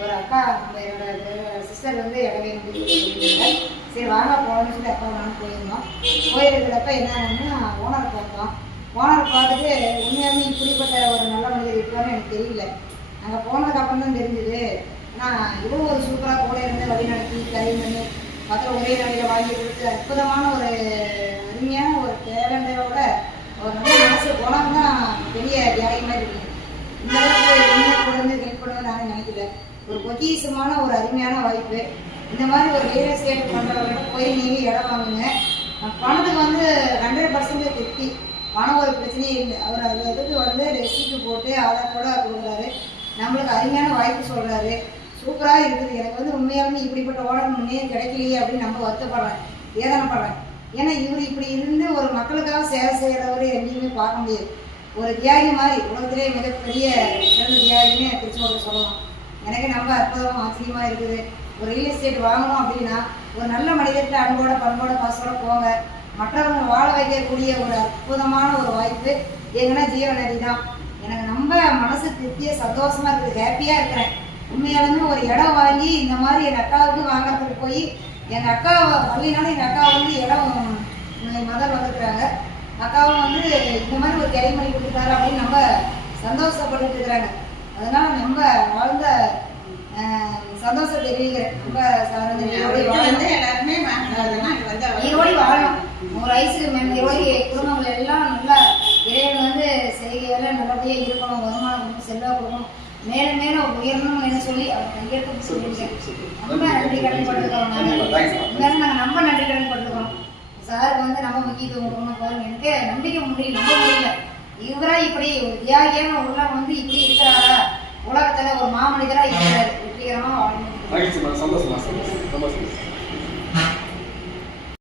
ஒரு அக்கா நம்ம என்னோட சிஸ்டர் வந்து இடவே சொல்லியிருந்தாங்க சரி வாங்க போகணும்னு சொல்லி அப்பா நானும் போயிருந்தோம். போயிருக்கிறப்ப என்ன ஓனர் பார்த்தோம் ஓனர் பார்த்துட்டு உண்மையாலுமே இப்படிப்பட்ட ஒரு நல்ல மனிதர் இருப்பான்னு எனக்கு தெரியல. அங்கே போனதுக்கு அப்புறம் தான் தெரிஞ்சுது. ஆனால் இவ்வளோ ஒரு சூப்பராக கூட இருந்து வழி நடத்தி கறி பண்ணி மற்ற ஒரே நாளையில் வாங்கி கொடுத்து அற்புதமான ஒரு அருமையான ஒரு தேவையோட ஒரு நல்ல மனசு போனவங்க தான் பெரிய தியாகி மாதிரி இருக்கு. இந்த அளவுக்கு உண்மையாக நான் நினைக்கல. ஒரு பொக்கிஷமான ஒரு அருமையான வாய்ப்பு. இந்த மாதிரி ஒரு ரியல் எஸ்டேட் பண்ணுறவங்க போய் நீங்கள் இடம் வாங்குங்க. பணத்துக்கு வந்து ஹண்ட்ரட் பர்சன்டேஜ் திருப்தி. பணம் ஒரு பிரச்சனையே இல்லை. அவர் அது அதுக்கு வந்து ரெசிப்ட் போட்டு ஆதாரத்தோட கொடுக்குறாரு. நம்மளுக்கு அருமையான வாய்ப்பு சொல்கிறாரு சூப்பராக இருக்குது. எனக்கு வந்து உண்மையாலுமே இப்படிப்பட்ட ஓடம் முன்னே கிடைக்கலையே அப்படின்னு நம்ம வருத்தப்படுறேன். வேதனைப்படுறேன். ஏன்னா இவர் இப்படி இருந்து ஒரு மக்களுக்காக சேவை செய்கிறவரை எங்கேயுமே பார்க்க முடியாது. ஒரு தியாகி மாதிரி உலகத்திலே மிகப்பெரிய சிறந்த தியாகின்னு திருச்செங்கோடு சொல்லலாம் எனக்கு ரொம்ப அற்புதமாக ஆச்சரியமாக இருக்குது. ஒரு ரியல் எஸ்டேட் வாங்கணும் அப்படின்னா ஒரு நல்ல மனிதர்கிட்ட அன்போட பண்போட பாசோட போங்க. மற்றவங்க வாழ வைக்கக்கூடிய ஒரு அற்புதமான ஒரு வாய்ப்பு எங்கன்னா ஜீவநதி தான். எனக்கு ரொம்ப மனசு திருப்தியாக சந்தோஷமாக இருக்குது. ஹாப்பியாக இருக்கிறேன். உண்மையாலுமே ஒரு இடம் வாங்கி இந்த மாதிரி எங்கள் அக்காவுக்கு வாங்குறதுக்கு போய் எங்கள் அக்கா பள்ளினாலும் எங்கள் அக்கா வந்து இடம் மதர் வந்துருக்குறாங்க அக்காவும் வந்து இந்த மாதிரி ஒரு கிளைமணி பண்ணி அப்படின்னு நம்ம சந்தோஷப்பட்டுட்டு இருக்கிறாங்க. அதனால நம்ம வாழ்ந்த அஹ், சந்தோஷத்தை தெரிவிக்கிறேன். ரொம்ப எல்லாருமே ஈரோடி வாழணும் ஒரு வயசுக்கு மேம் ஈரோடி குடும்பங்கள் எல்லாம் நல்லா இறைவன் வந்து செய்கையில நல்லபடியாக இருக்கணும் வருமானம் கொடுக்கணும் செல்வா கொடுக்கணும். மேலும் மேலும் உயரணும் என்ன சொல்லி அவர் கையெழுத்து சொல்லியிருக்கேன் ரொம்ப நன்றி கடன் பட்டுக்கிறோம் நாங்கள் நாங்கள் ரொம்ப நன்றி. கடன் பட்டுக்கிறோம் சாருக்கு வந்து நம்ம முக்கியத்துவம் கொடுக்கணும். பாருங்க எனக்கு நம்பிக்கை முடியல நம்ப முடியல. இவரா இப்படி ஒரு தியாகியான உள்ளம் வந்து இப்படி இருக்கிறாரா? உலகத்துல ஒரு மாமனிதரா மகிழ்ச்சி சந்தோஷமா சந்தோஷம்? ரொம்ப சந்தோஷம்?